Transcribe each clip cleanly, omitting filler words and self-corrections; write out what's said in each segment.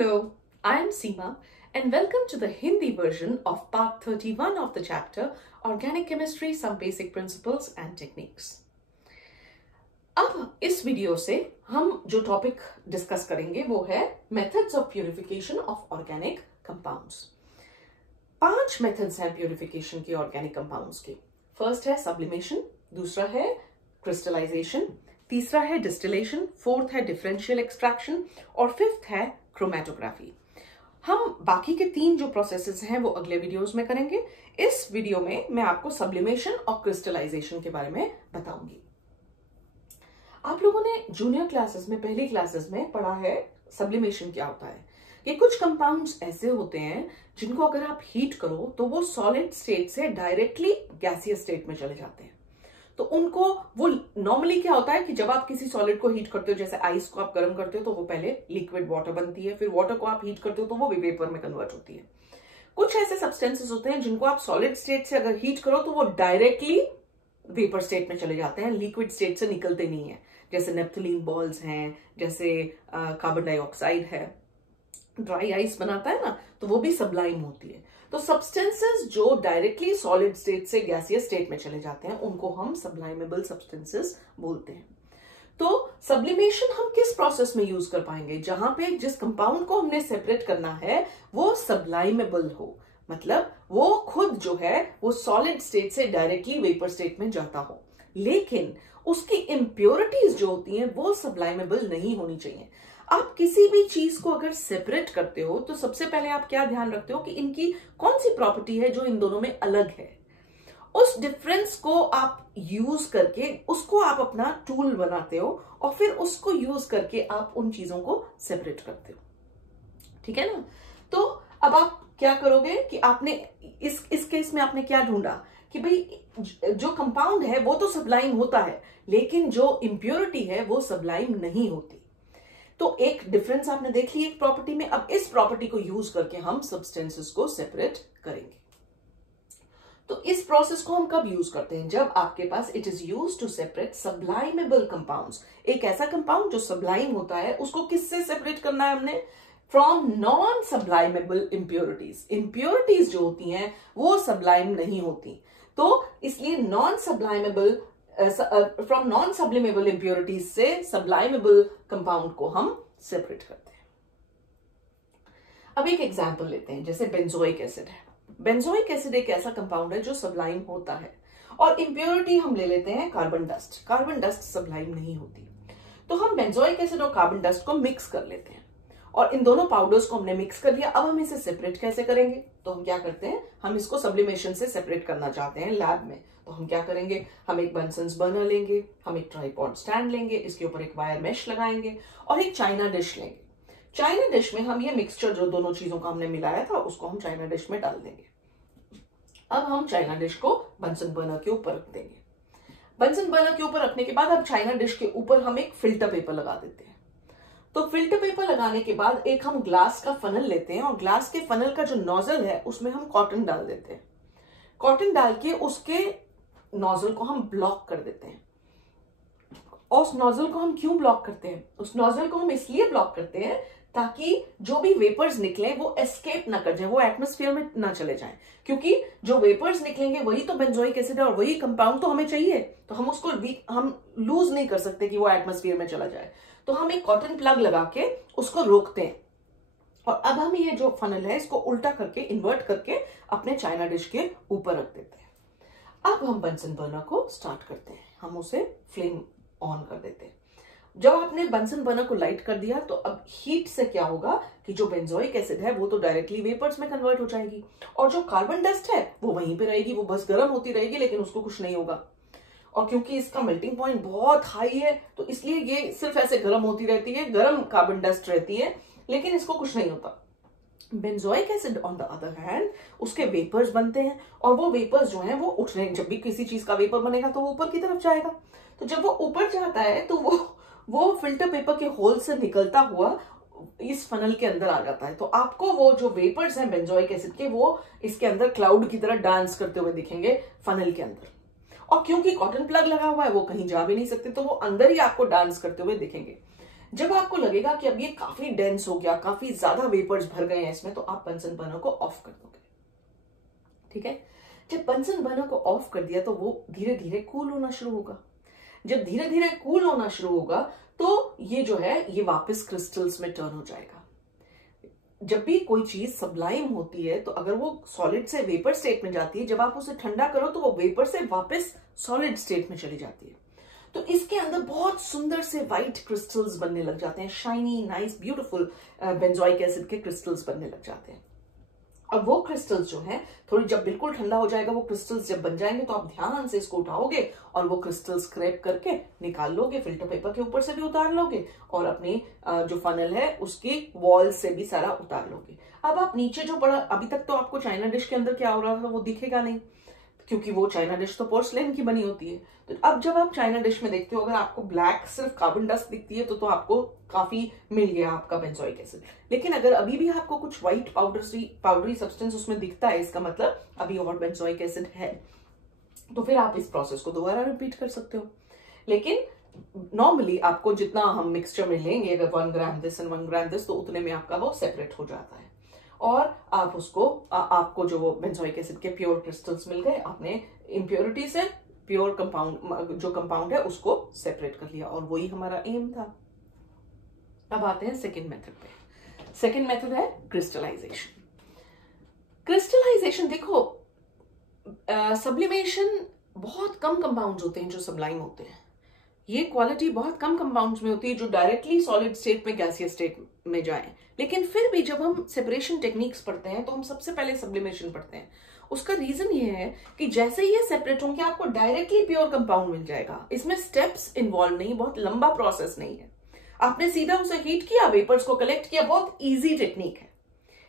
Hello, I am Seema and welcome to the Hindi version of part 31 of the chapter Organic Chemistry, Some Basic Principles and Techniques. अब इस video से हम जो topic discuss करेंगे वो है methods of purification of organic compounds. 5 methods हैं purification के ऑर्गेनिक कंपाउंड्स के। फर्स्ट है सब्लिमेशन, दूसरा है क्रिस्टलाइजेशन, तीसरा है डिस्टिलेशन, फोर्थ है डिफरेंशियल एक्सट्रैक्शन और फिफ्थ है क्रोमेटोग्राफी। हम बाकी के 3 जो प्रोसेसेस हैं वो अगले वीडियोस में करेंगे। इस वीडियो में मैं आपको सब्लिमेशन और क्रिस्टलाइजेशन के बारे में बताऊंगी। आप लोगों ने जूनियर क्लासेस में, पहली क्लासेस में पढ़ा है सब्लिमेशन क्या होता है। ये कुछ कंपाउंड्स ऐसे होते हैं जिनको अगर आप हीट करो तो वो सॉलिड स्टेट से डायरेक्टली गैसियस स्टेट में चले जाते हैं। तो उनको वो नॉर्मली क्या होता है कि जब आप किसी सॉलिड को हीट करते हो, जैसे आइस को आप गर्म करते हो तो वो पहले लिक्विड वाटर बनती है, फिर वाटर को आप हीट करते हो तो वो वेपर में कन्वर्ट होती है। कुछ ऐसे सब्सटेंसेस होते हैं जिनको आप सॉलिड स्टेट से अगर हीट करो तो वो डायरेक्टली वेपर स्टेट में चले जाते हैं, लिक्विड स्टेट से निकलते नहीं है। जैसे नेप्थलीन बॉल्स हैं, जैसे कार्बन डाइऑक्साइड है, ड्राई आइस बनाता है ना, तो वो भी सब्लाइम होती है। तो सब्सटेंसेस जो डायरेक्टली सॉलिड स्टेट से गैसियस स्टेट में चले जाते हैं उनको हम सब्लाइमेबल सब्सटेंसेस बोलते हैं। तो सब्लिमेशन हम किस प्रोसेस में यूज कर पाएंगे? जहां पे जिस कंपाउंड को हमने सेपरेट करना है वो सब्लाइमेबल हो, मतलब वो खुद जो है वो सॉलिड स्टेट से डायरेक्टली वेपर स्टेट में जाता हो, लेकिन उसकी इम्प्योरिटीज जो होती हैं वो सब्लाइमेबल नहीं होनी चाहिए। आप किसी भी चीज को अगर सेपरेट करते हो तो सबसे पहले आप क्या ध्यान रखते हो कि इनकी कौन सी प्रॉपर्टी है जो इन दोनों में अलग है। उस डिफरेंस को आप यूज करके उसको आप अपना टूल बनाते हो और फिर उसको यूज करके आप उन चीजों को सेपरेट करते हो। ठीक है ना? तो अब आप क्या करोगे कि आपने इस केस में आपने क्या ढूंढा कि भाई जो कंपाउंड है वो तो सब्लाइम होता है, लेकिन जो इंप्योरिटी है वो सब्लाइम नहीं होती। तो एक डिफरेंस आपने देख ली एक प्रॉपर्टी में। अब इस प्रॉपर्टी को यूज करके हम सब्सटेंसेस को सेपरेट करेंगे। तो इस प्रोसेस को हम कब यूज करते हैं? जब आपके पास it is use to separate sublimable compounds. एक ऐसा कंपाउंड जो सब्लाइम होता है उसको किससे सेपरेट करना है हमने? From non sublimable impurities. Impurities जो होती हैं वो सब्लाइम नहीं होती, तो इसलिए non sublimable from non sublimable impurities से सब्लाइमेबल कंपाउंड को हम सेपरेट करते हैं। अब एक एग्जांपल लेते हैं, जैसे बेंजोइक एसिड है। बेंजोइक एसिड एक ऐसा कंपाउंड है जो सब्लाइम होता है, और इंप्योरिटी हम ले लेते हैं carbon dust. Carbon dust sublime नहीं होती, तो हम बेंजोइक एसिड और कार्बन डस्ट को मिक्स कर लेते हैं और इन दोनों पाउडर्स को हमने मिक्स कर दिया। अब हम इसे सेपरेट कैसे करेंगे? तो हम क्या करते हैं, हम इसको सब्लिमेशन से सेपरेट करना चाहते हैं लैब में। तो हम क्या करेंगे, हम एक बंसन्स बर्नर लेंगे, हम एक ट्राइपॉड स्टैंड लेंगे, इसके ऊपर एक वायर मेश लगाएंगे और एक चाइना डिश लेंगे। चाइना डिश में हम ये मिक्सचर जो दोनों चीजों का हमने मिलाया था उसको हम चाइना डिश में डाल देंगे। अब हम चाइना डिश को बंसन बर्नर के ऊपर रख देंगे। बंसन बर्नर के ऊपर रखने के बाद अब चाइना डिश के ऊपर हम एक फिल्टर पेपर लगा देते हैं। तो फिल्टर पेपर लगाने के बाद एक हम ग्लास का फनल लेते हैं और ग्लास के फनल का जो नोजल है उसमें हम कॉटन डाल देते हैं। कॉटन डाल के उसके नोजल को हम ब्लॉक कर देते हैं। और उस नोजल को हम क्यों ब्लॉक करते हैं? उस नोजल को हम इसलिए ब्लॉक करते हैं ताकि जो भी वेपर्स निकले वो एस्केप ना कर जाए, वो एटमॉस्फेयर में ना चले जाएं, क्योंकि जो वेपर्स निकलेंगे वही तो बेंजोइक एसिड है और वही कंपाउंड तो हमें चाहिए। तो हम उसको हम लूज नहीं कर सकते कि वो एटमॉस्फेयर में चला जाए। तो हम एक कॉटन प्लग लगा के उसको रोकते हैं और अब हम ये जो फनल है इसको उल्टा करके, इन्वर्ट करके अपने चाइना डिश के ऊपर रख देते हैं। अब हम बंसन बर्नर को स्टार्ट करते हैं, हम उसे फ्लेम ऑन कर देते हैं। जब आपने बंसन बर्नर को लाइट कर दिया तो अब हीट से क्या होगा कि जो बेंजोइक एसिड है वो तो डायरेक्टली वेपर्स में कन्वर्ट हो जाएगी और जो कार्बन डस्ट है वो वहीं पे रहेगी, वो बस गर्म होती रहेगी, लेकिन उसको कुछ नहीं होगा। और क्योंकि इसका मेल्टिंग पॉइंट बहुत हाई है तो इसलिए ये सिर्फ ऐसे गर्म होती रहती है, गर्म कार्बन डस्ट रहती है, लेकिन इसको कुछ नहीं होता। Benzoic acid on the other hand उसके वेपर्स बनते हैं और वो वेपर्स जो हैं वो उठ रहे हैं। जब भी किसी चीज का वेपर बनेगा तो वो ऊपर की तरफ जाएगा। तो जब वो ऊपर जाता है तो वो फिल्टर पेपर के होल से निकलता हुआ इस फनल के अंदर आ जाता है। तो आपको वो जो वेपर्स हैं बेंजोइक एसिड के वो इसके अंदर क्लाउड की तरह डांस करते हुए दिखेंगे फनल के अंदर। और क्योंकि कॉटन प्लग लगा हुआ है वो कहीं जा भी नहीं सकते, तो वो अंदर ही आपको डांस करते हुए दिखेंगे। जब आपको लगेगा कि अब ये काफी डेंस हो गया, काफी ज्यादा वेपर्स भर गए हैं इसमें, तो आप बंसन बर्नर को ऑफ कर दोगे। ठीक है, जब बंसन बर्नर को ऑफ कर दिया तो वो धीरे धीरे कूल होना शुरू होगा। जब धीरे धीरे कूल होना शुरू होगा तो ये जो है ये वापस क्रिस्टल्स में टर्न हो जाएगा। जब भी कोई चीज सबलाइम होती है तो अगर वो सॉलिड से वेपर स्टेट में जाती है, जब आप उसे ठंडा करो तो वो वेपर से वापस सॉलिड स्टेट में चली जाती है। तो इसके अंदर बहुत सुंदर से व्हाइट क्रिस्टल्स बनने लग जाते हैं, shiny nice beautiful benzoic acid के क्रिस्टल्स बनने लग जाते हैं। और वो क्रिस्टल्स जो है थोड़ी जब बिल्कुल ठंडा हो जाएगा, वो क्रिस्टल्स जब बन जाएंगे तो आप ध्यान से इसको उठाओगे और वो क्रिस्टल्स स्क्रैप करके निकाल लोगे, फिल्टर पेपर के ऊपर से भी उतार लोगे और अपनी जो फनल है उसकी वॉल से भी सारा उतार लोगे। अब आप नीचे जो पड़ा, अभी तक तो आपको चाइना डिश के अंदर क्या हो रहा था वो दिखेगा नहीं, क्योंकि वो चाइना डिश तो पोर्सलेन की बनी होती है। तो अब जब आप चाइना डिश में देखते हो, अगर आपको ब्लैक सिर्फ कार्बन डस्ट दिखती है तो आपको काफी मिल गया आपका बेंजोइक एसिड। लेकिन अगर अभी भी आपको कुछ व्हाइट पाउडरी सब्सटेंस उसमें दिखता है, इसका मतलब अभी और बेंजोइक एसिड है। तो फिर आप इस प्रोसेस को दोबारा रिपीट कर सकते हो। लेकिन नॉर्मली आपको जितना हम मिक्सचर में लेंगे, अगर 1 ग्राम दिस एंड 1 ग्राम दिस, तो उतने में आपका वो सेपरेट हो जाता है और आप उसको आपको जो बेंजोइक एसिड के प्योर क्रिस्टल्स मिल गए, आपने इम्प्योरिटी से प्योर कंपाउंड जो कंपाउंड है उसको सेपरेट कर लिया और वही हमारा एम था। अब आते हैं सेकेंड मेथड पे। सेकेंड मेथड है क्रिस्टलाइजेशन। क्रिस्टलाइजेशन देखो, सब्लिमेशन बहुत कम कंपाउंड्स होते हैं जो सबलाइम होते हैं। ये क्वालिटी बहुत कम कंपाउंड्स में होती है जो डायरेक्टली सॉलिड स्टेट में गैसियस स्टेट में जाएं। लेकिन फिर भी जब हम सेपरेशन टेक्निक्स पढ़ते हैं तो हम सबसे पहले सब्लिमेशन पढ़ते हैं। उसका रीजन ये है कि जैसे ही ये सेपरेट होंगे आपको डायरेक्टली प्योर कंपाउंड मिल जाएगा। इसमें स्टेप्स इन्वॉल्व नहीं, बहुत लंबा प्रोसेस नहीं है। आपने सीधा उसे हीट किया, वेपर्स को कलेक्ट किया, बहुत इजी टेक्निक है,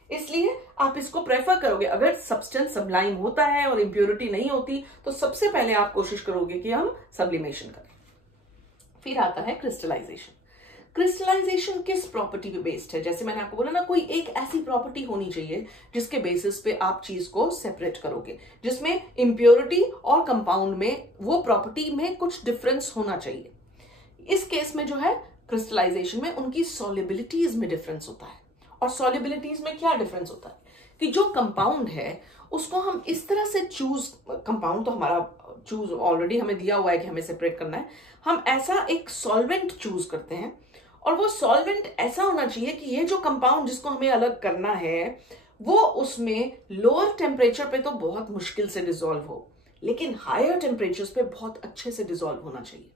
इसलिए आप इसको प्रेफर करोगे। अगर सब्सटेंस सबलाइम होता है और इंप्योरिटी नहीं होती तो सबसे पहले आप कोशिश करोगे कि हम सब्लिमेशन करें। फिर आता है क्रिस्टलाइजेशन। क्रिस्टलाइजेशन किस प्रॉपर्टी पे बेस्ड है? जैसे मैंने आपको बोला ना, कोई एक ऐसी प्रॉपर्टी होनी चाहिए जिसके बेसिस पे आप चीज को सेपरेट करोगे, जिसमें इंप्योरिटी और कंपाउंड में वो प्रॉपर्टी में कुछ डिफरेंस होना चाहिए। इस केस में जो है क्रिस्टलाइजेशन में उनकी सॉल्युबिलिटीज में डिफरेंस होता है। और सॉल्युबिलिटीज में क्या डिफरेंस होता है कि जो कंपाउंड है उसको हम इस तरह से चूज, कंपाउंड तो हमारा चूज ऑलरेडी हमें दिया हुआ है कि हमें सेपरेट करना है, हम ऐसा एक सॉल्वेंट चूज करते हैं और वो सॉल्वेंट ऐसा होना चाहिए कि ये जो कंपाउंड जिसको हमें अलग करना है वो उसमें लोअर टेम्परेचर पे तो बहुत मुश्किल से डिसॉल्व हो, लेकिन हायर टेम्परेचर्स पे बहुत अच्छे से डिसॉल्व होना चाहिए।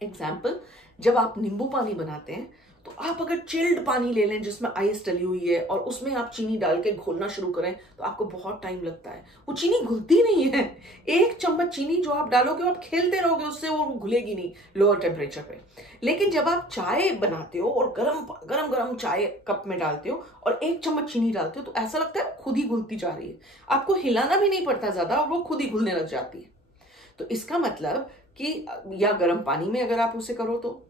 एग्जाम्पल, जब आप नींबू पानी बनाते हैं तो आप अगर चिल्ड पानी ले लें जिसमें आइस डली हुई है और उसमें आप चीनी डाल के घोलना शुरू करें तो आपको बहुत टाइम लगता है, वो चीनी घुलती नहीं है। 1 चम्मच चीनी जो आप डालोगे आप खेलते रहोगे उससे, वो घुलेगी नहीं लोअर टेम्परेचर पे। लेकिन जब आप चाय बनाते हो और गरम गरम चाय कप में डालते हो और 1 चम्मच चीनी डालते हो तो ऐसा लगता है खुद ही घुलती जा रही है, आपको हिलाना भी नहीं पड़ता ज्यादा और वो खुद ही घुलने लग जाती है। तो इसका मतलब कि, या गर्म पानी में अगर आप उसे करो तो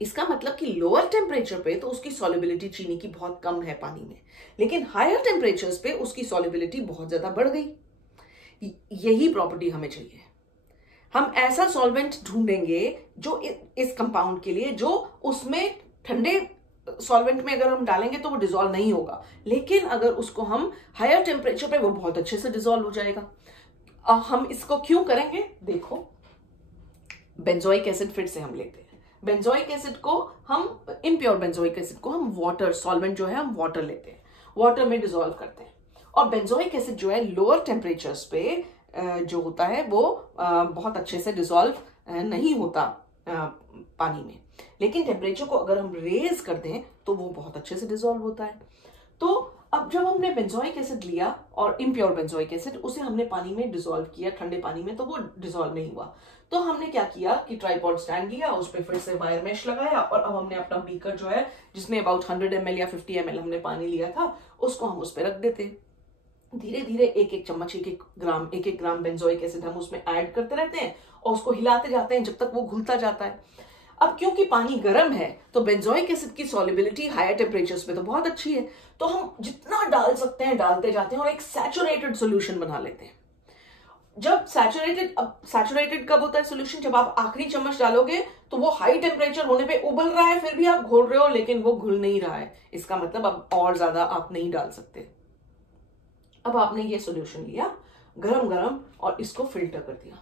इसका मतलब कि लोअर टेम्परेचर पे तो उसकी सॉल्युबिलिटी चीनी की बहुत कम है पानी में, लेकिन हायर टेम्परेचर्स पे उसकी सॉल्युबिलिटी बहुत ज्यादा बढ़ गई। यही प्रॉपर्टी हमें चाहिए। हम ऐसा सॉल्वेंट ढूंढेंगे जो इस कंपाउंड के लिए, जो उसमें ठंडे सॉल्वेंट में अगर हम डालेंगे तो वो डिसॉल्व नहीं होगा, लेकिन अगर उसको हम हायर टेम्परेचर पे वो बहुत अच्छे से डिसॉल्व हो जाएगा। हम इसको क्यों करेंगे? देखो, बेंजोइक एसिड फिर से हम लेते हैं। बेंजोइक एसिड को हम, इम्प्योर बेंजोइक एसिड को हम वाटर, सॉल्वेंट जो है हम वाटर लेते हैं, वाटर में डिसॉल्व करते हैं। और बेंजोइक एसिड जो है लोअर टेम्परेचर्स पे जो होता है वो बहुत अच्छे से डिसॉल्व नहीं होता पानी में, लेकिन टेम्परेचर को अगर हम रेज कर दें तो वो बहुत अच्छे से डिसॉल्व होता है। तो अब जब हमने बेंजोइक एसिड लिया और इम्प्योर बेंजोइक एसिड, उसे हमने पानी में डिसॉल्व किया, ठंडे पानी में, तो वो डिसॉल्व नहीं हुआ। तो हमने क्या किया कि ट्राइपॉड स्टैंड लिया, उस पर फिर से वायर मेश लगाया और अब हमने अपना बीकर जो है जिसमें अबाउट 100 ml या 50 ml हमने पानी लिया था, उसको हम उस पर रख देते। धीरे धीरे 1-1 चम्मच, 1-1 ग्राम बेंजोइक एसिड हम उसमें ऐड करते रहते हैं और उसको हिलाते जाते हैं जब तक वो घुलता जाता है। अब क्योंकि पानी गर्म है तो बेंजोइक एसिड की सॉल्युबिलिटी हायर टेम्परेचर्स पे तो बहुत अच्छी है, तो हम जितना डाल सकते हैं डालते जाते हैं और एक सैचुरेटेड सॉल्यूशन बना लेते हैं। जब सैचुरेटेड कब होता है सोल्यूशन, जब आप आखिरी चम्मच डालोगे तो वो हाई टेम्परेचर होने पे उबल रहा है, फिर भी आप घोल रहे हो लेकिन वो घुल नहीं रहा है, इसका मतलब अब और ज्यादा आप नहीं डाल सकते। अब आपने ये सोल्यूशन लिया गरम गरम और इसको फिल्टर कर दिया,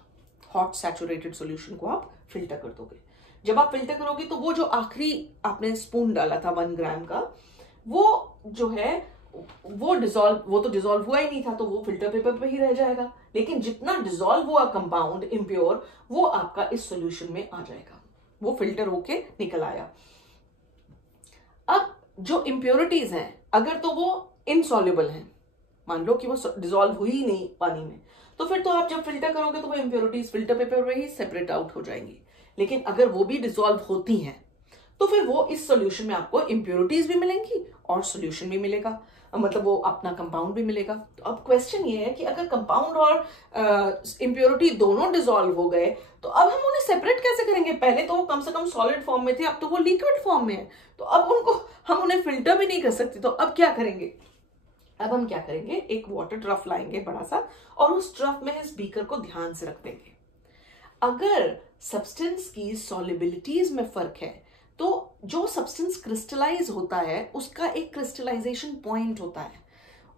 हॉट सैचुरेटेड सोल्यूशन को आप फिल्टर कर दोगे। जब आप फिल्टर करोगे तो वो जो आखिरी आपने स्पून डाला था 1 ग्राम का, वो जो है वो तो डिसॉल्व हुआ ही नहीं था, तो वो फिल्टर पेपर पे ही रह जाएगा। लेकिन जितना डिसॉल्व हुआ कंपाउंड इम्प्योर, वो आपका इस सॉल्यूशन में आ जाएगा, वो फिल्टर होके निकल आया। अब जो इम्प्योरिटीज हैं, अगर तो वो इनसॉल्युबल हैं, मान लो कि वो डिसॉल्व हुई ही नहीं पानी में, तो फिर तो आप जब फिल्टर करोगे तो वो इम्प्योरिटीज फिल्टर पेपर में ही सेपरेट आउट हो जाएंगी। लेकिन अगर वो भी डिसॉल्व होती हैं तो फिर वो इस सॉल्यूशन में आपको इम्प्योरिटीज भी मिलेंगी और सॉल्यूशन भी मिलेगा, मतलब वो अपना कंपाउंड भी मिलेगा। तो अब क्वेश्चन ये है कि अगर कंपाउंड और इम्प्योरिटी दोनों डिसॉल्व हो गए तो अब हम उन्हें सेपरेट कैसे करेंगे? पहले तो वो कम से कम सॉलिड फॉर्म में थे, अब तो वो लिक्विड फॉर्म में है, तो अब हम उन्हें फिल्टर भी नहीं कर सकते। तो अब क्या करेंगे? अब हम क्या करेंगे, एक वाटर ट्रफ लाएंगे बड़ा सा, और उस ट्रफ में इस बीकर को ध्यान से रख देंगे। अगर सब्सटेंस की सॉलिबिलिटीज में फर्क है तो जो सब्सटेंस क्रिस्टलाइज होता है उसका एक क्रिस्टलाइजेशन पॉइंट होता है,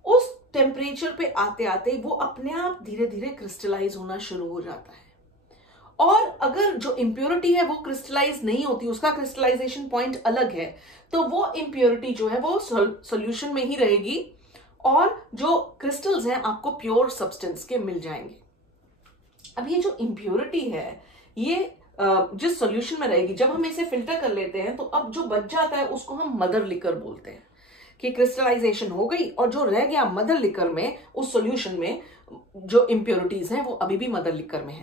उस टेम्परेचर पे आते आते वो अपने आप धीरे धीरे क्रिस्टलाइज होना शुरू हो जाता है। और अगर जो इम्प्योरिटी है वो क्रिस्टलाइज नहीं होती, उसका क्रिस्टलाइजेशन पॉइंट अलग है, तो वो इम्प्योरिटी जो है वो सॉल्यूशन में ही रहेगी और जो क्रिस्टल्स हैं आपको प्योर सब्सटेंस के मिल जाएंगे। अब ये जो इम्प्योरिटी है ये जिस सॉल्यूशन में रहेगी, जब हम इसे फिल्टर कर लेते हैं तो अब जो बच जाता है उसको हम मदर लिकर बोलते हैं कि क्रिस्टलाइजेशन हो गई, और जो रह गया मदर लिकर में, उस सॉल्यूशन में जो इम्प्योरिटीज हैं वो अभी भी मदर लिकर में है।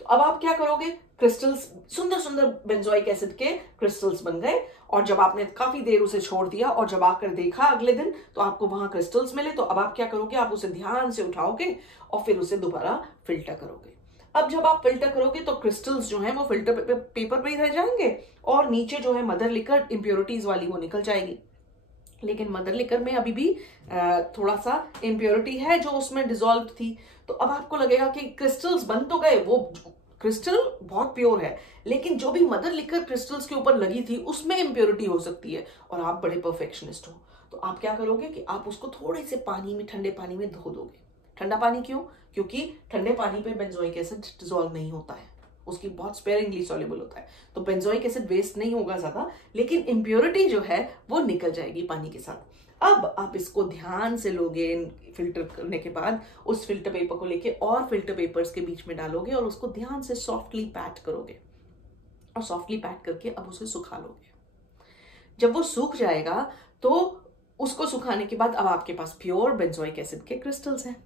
तो अब आप क्या करोगे, क्रिस्टल्स, सुंदर सुंदर बेंजोइक एसिड के क्रिस्टल्स बन गए, और जब आपने काफी देर उसे छोड़ दिया और जब आकर देखा अगले दिन तो आपको वहां क्रिस्टल्स मिले, तो अब आप क्या करोगे, आप उसे ध्यान से उठाओगे और फिर उसे दोबारा फिल्टर करोगे। अब जब आप फिल्टर करोगे तो क्रिस्टल्स जो हैं वो फिल्टर पेपर पे ही रह जाएंगे और नीचे जो है मदर लिकर इम्प्योरिटीज वाली वो निकल जाएगी। लेकिन मदर लिकर में अभी भी थोड़ा सा इम्प्योरिटी है जो उसमें डिसॉल्व थी। तो अब आपको लगेगा कि क्रिस्टल्स बन तो गए, वो क्रिस्टल बहुत प्योर है, लेकिन जो भी मदर लिकर क्रिस्टल्स के ऊपर लगी थी उसमें इम्प्योरिटी हो सकती है, और आप बड़े परफेक्शनिस्ट हो। तो आप क्या करोगे कि आप उसको थोड़े से पानी में, ठंडे पानी में धो दोगे। ठंडा पानी क्यों? क्योंकि ठंडे पानी पे बेंजोइक एसिड डिसॉल्व नहीं होता है, उसकी बहुत स्पेयरिंगली सॉल्युबल होता है, तो बेंजोइक एसिड वेस्ट नहीं होगा ज्यादा, लेकिन इम्प्योरिटी जो है वो निकल जाएगी पानी के साथ। अब आप इसको ध्यान से लोगे, फिल्टर करने के बाद उस फिल्टर पेपर को लेके और फिल्टर पेपर्स के बीच में डालोगे और उसको ध्यान से सॉफ्टली पैट करोगे, और सॉफ्टली पैट करके अब उसे सुखा लोगे। जब वो सूख जाएगा तो उसको सुखाने के बाद अब आपके पास प्योर बेंजोइक एसिड के क्रिस्टल्स हैं।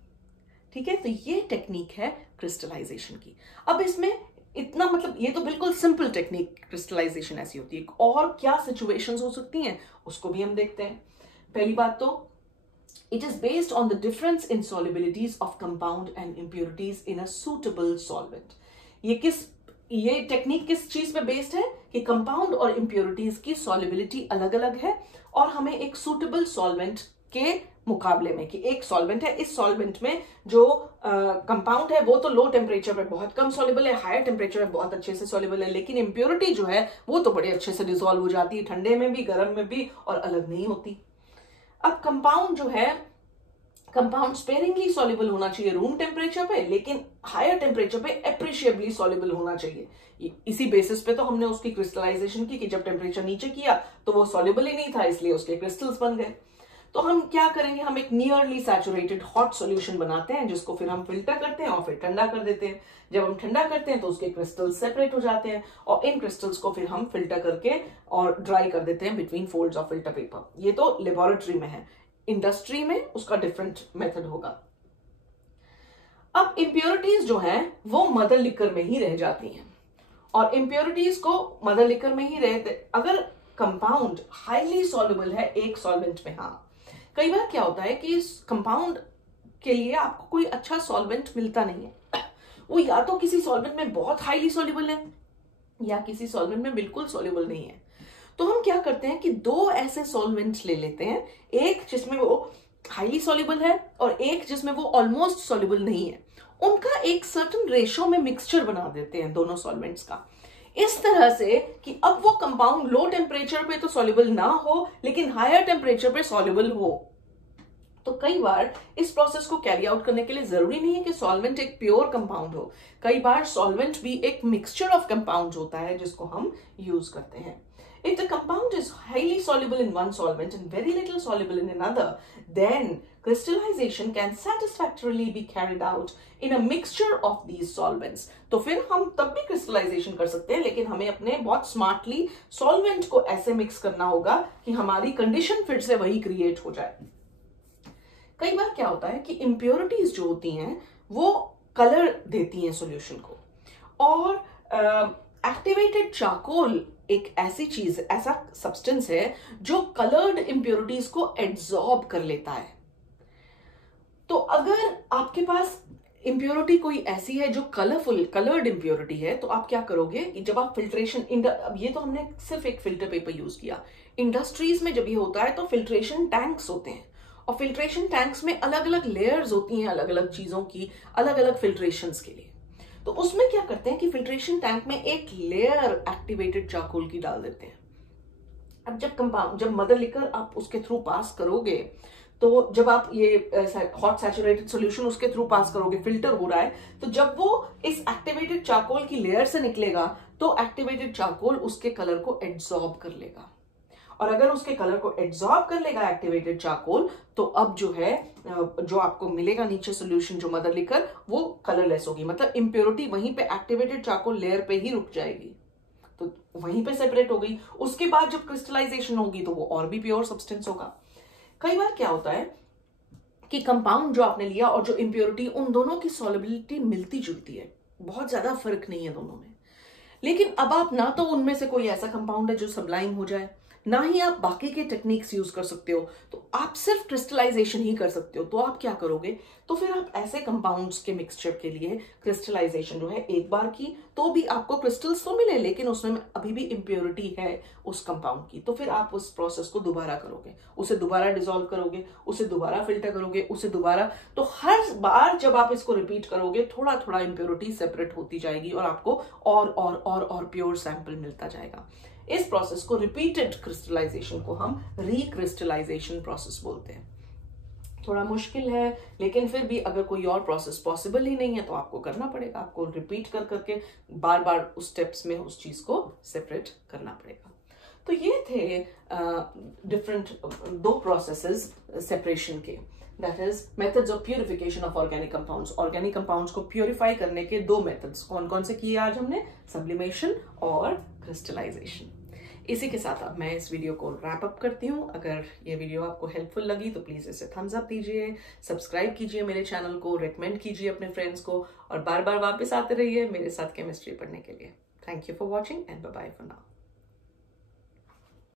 ठीक है, तो ये टेक्निक है क्रिस्टलाइजेशन की। अब इसमें इतना, मतलब ये तो बिल्कुल सिंपल टेक्निक, क्रिस्टलाइजेशन ऐसी होती है। और क्या सिचुएशंस हो सकती हैं उसको भी हम देखते हैं। पहली बात तो it is based on the difference in solubilities of compound and impurities in a suitable solvent. ये टेक्निक किस चीज पे बेस्ड है कि कंपाउंड और इंप्योरिटीज की सॉल्युबिलिटी अलग अलग है, और हमें एक सूटेबल सॉल्वेंट के मुकाबले में, कि एक सॉल्वेंट है, इस सॉल्वेंट में जो कंपाउंड है वो तो लो टेम्परेचर पे बहुत कम सॉल्युबल है, हायर टेम्परेचर पे बहुत अच्छे से सॉल्युबल है, लेकिन इंप्योरिटी जो है वो तो बड़े अच्छे से डिसॉल्व हो जाती है, ठंडे में भी, गर्म में भी, और अलग नहीं होती। अब कंपाउंड जो है, कंपाउंड स्पेयरिंगली सॉल्युबल होना चाहिए रूम टेम्परेचर पे, लेकिन हायर टेम्परेचर पे एप्रिशिएबली सॉल्युबल होना चाहिए। इसी बेसिस पे तो हमने उसकी क्रिस्टलाइजेशन की कि जब टेम्परेचर नीचे किया तो वो सॉल्युबल ही नहीं था, इसलिए उसके क्रिस्टल्स बन गए। तो हम क्या करेंगे, हम एक नियरली सैचुरेटेड हॉट सॉल्यूशन बनाते हैं जिसको फिर हम फिल्टर करते हैं और फिर ठंडा कर देते हैं। जब हम ठंडा करते हैं तो उसके क्रिस्टल्स सेपरेट हो जाते हैं, और इन क्रिस्टल्स को फिर हम फिल्टर करके और ड्राई कर देते हैं between folds of filter paper. ये तो लेबोरेटरी में है, इंडस्ट्री में उसका डिफरेंट मेथड होगा। अब इंप्योरिटीज जो है वो मदर लिकर में ही रह जाती हैं, और इंप्योरिटीज को मदर लिकर में ही रहते। अगर कंपाउंड हाईली सॉल्युबल है एक सॉल्वेंट में, हाँ, कई बार क्या होता है कि इस कंपाउंड के लिए आपको कोई अच्छा सॉल्वेंट मिलता नहीं है, वो या तो किसी सॉल्वेंट में बहुत हाईली सॉल्युबल है या किसी सॉल्वेंट में बिल्कुल सॉल्युबल नहीं है। तो हम क्या करते हैं कि दो ऐसे सॉल्वेंट्स ले लेते हैं, एक जिसमें वो हाईली सॉल्युबल है और एक जिसमें वो ऑलमोस्ट सॉल्युबल नहीं है, उनका एक सर्टेन रेशो में मिक्सचर बना देते हैं दोनों सॉल्वेंट्स का, इस तरह से कि अब वो कंपाउंड लो टेम्परेचर पे तो सॉल्युबल ना हो लेकिन हायर टेम्परेचर पे सॉल्युबल हो। तो कई बार इस प्रोसेस को कैरी आउट करने के लिए जरूरी नहीं है कि सॉल्वेंट एक प्योर कंपाउंड हो, कई बार सॉल्वेंट भी एक मिक्सचर ऑफ कंपाउंड होता है जिसको हम यूज करते हैं। If the compound is highly soluble in one solvent and very little soluble in another, then crystallization can satisfactorily be carried out in a mixture of these solvents. तो फिर हम तब भी crystallization कर सकते हैं, लेकिन हमें अपने बहुत smartly solvent को ऐसे mix करना होगा कि हमारी condition फिर से वही create हो जाए। कई बार क्या होता है कि impurities जो होती हैं वो color देती हैं solution को, और एक्टिवेटेड चारकोल एक ऐसी चीज, ऐसा सब्सटेंस है जो कलर्ड इंप्योरिटीज को एब्जॉर्ब कर लेता है। तो अगर आपके पास इंप्योरिटी कोई ऐसी है जो कलर्ड इंप्योरिटी है, तो आप क्या करोगे कि जब आप फिल्ट्रेशन, अब ये तो हमने सिर्फ एक फिल्टर पेपर यूज किया, इंडस्ट्रीज में जब ये होता है तो फिल्ट्रेशन टैंक्स होते हैं, और फिल्ट्रेशन टैंक्स में अलग अलग लेयर्स होती हैं अलग अलग चीजों की, अलग अलग फिल्ट्रेशंस के लिए। तो उसमें क्या करते हैं कि फिल्ट्रेशन टैंक में एक लेयर एक्टिवेटेड चारकोल की डाल देते हैं। अब जब मदर लिकर आप उसके थ्रू पास करोगे, तो जब आप ये हॉट सैचुरेटेड सॉल्यूशन उसके थ्रू पास करोगे, फिल्टर हो रहा है, तो जब वो इस एक्टिवेटेड चारकोल की लेयर से निकलेगा तो एक्टिवेटेड चारकोल उसके कलर को एब्जॉर्ब कर लेगा, और अगर उसके कलर को एब्जॉर्ब कर लेगा एक्टिवेटेड चारकोल, तो अब जो है जो आपको मिलेगा नीचे सॉल्यूशन जो मदर लिकर, वो कलरलेस होगी, मतलब इंप्योरिटी वहीं पे एक्टिवेटेड चारकोल लेयर पे ही रुक जाएगी, तो वहीं पे सेपरेट हो गई। उसके बाद जब क्रिस्टलाइजेशन होगी तो वो और भी प्योर सब्सटेंस होगा। कई बार क्या होता है कि कंपाउंड जो आपने लिया और जो इंप्योरिटी, उन दोनों की सॉल्युबिलिटी मिलती जुलती है, बहुत ज्यादा फर्क नहीं है दोनों में, लेकिन अब आप ना तो उनमें से कोई ऐसा कंपाउंड है जो सब्लाइम हो जाए, ना ही आप बाकी के टेक्निक्स यूज कर सकते हो, तो आप सिर्फ क्रिस्टलाइजेशन ही कर सकते हो। तो आप क्या करोगे, तो फिर आप ऐसे कंपाउंड्स के मिक्सचर के लिए क्रिस्टलाइजेशन जो है एक बार की तो भी आपको क्रिस्टल्स तो मिले, लेकिन उसमें अभी भी इंप्योरिटी है उस कंपाउंड की, तो फिर आप उस प्रोसेस को दोबारा करोगे, उसे दोबारा डिसॉल्व करोगे, उसे दोबारा फिल्टर करोगे, उसे दोबारा, तो हर बार जब आप इसको रिपीट करोगे थोड़ा थोड़ा इंप्योरिटी सेपरेट होती जाएगी और आपको और प्योर सैंपल मिलता जाएगा। इस प्रोसेस को, रिपीटेड क्रिस्टलाइजेशन को, हम रीक्रिस्टलाइजेशन प्रोसेस बोलते हैं। थोड़ा मुश्किल है, लेकिन फिर भी अगर कोई और प्रोसेस पॉसिबल ही नहीं है तो आपको करना पड़ेगा, आपको रिपीट कर करके बार बार उस स्टेप्स में उस चीज को सेपरेट करना पड़ेगा। तो ये थे डिफरेंट दो प्रोसेसेस सेपरेशन के, that is methods of purification of organic compounds. Organic compounds को प्यूरिफाई करने के दो मेथड्स कौन कौन से किए आज हमने, सब्लिमेशन और क्रिस्टलाइजेशन। इसी के साथ अब मैं इस वीडियो को रैप अप करती हूँ। अगर ये वीडियो आपको हेल्पफुल लगी तो प्लीज इसे थम्स अप दीजिए, सब्सक्राइब कीजिए मेरे चैनल को, रेकमेंड कीजिए अपने फ्रेंड्स को, और बार बार वापस आते रहिए मेरे साथ केमिस्ट्री पढ़ने के लिए। Thank you for watching and bye bye for now.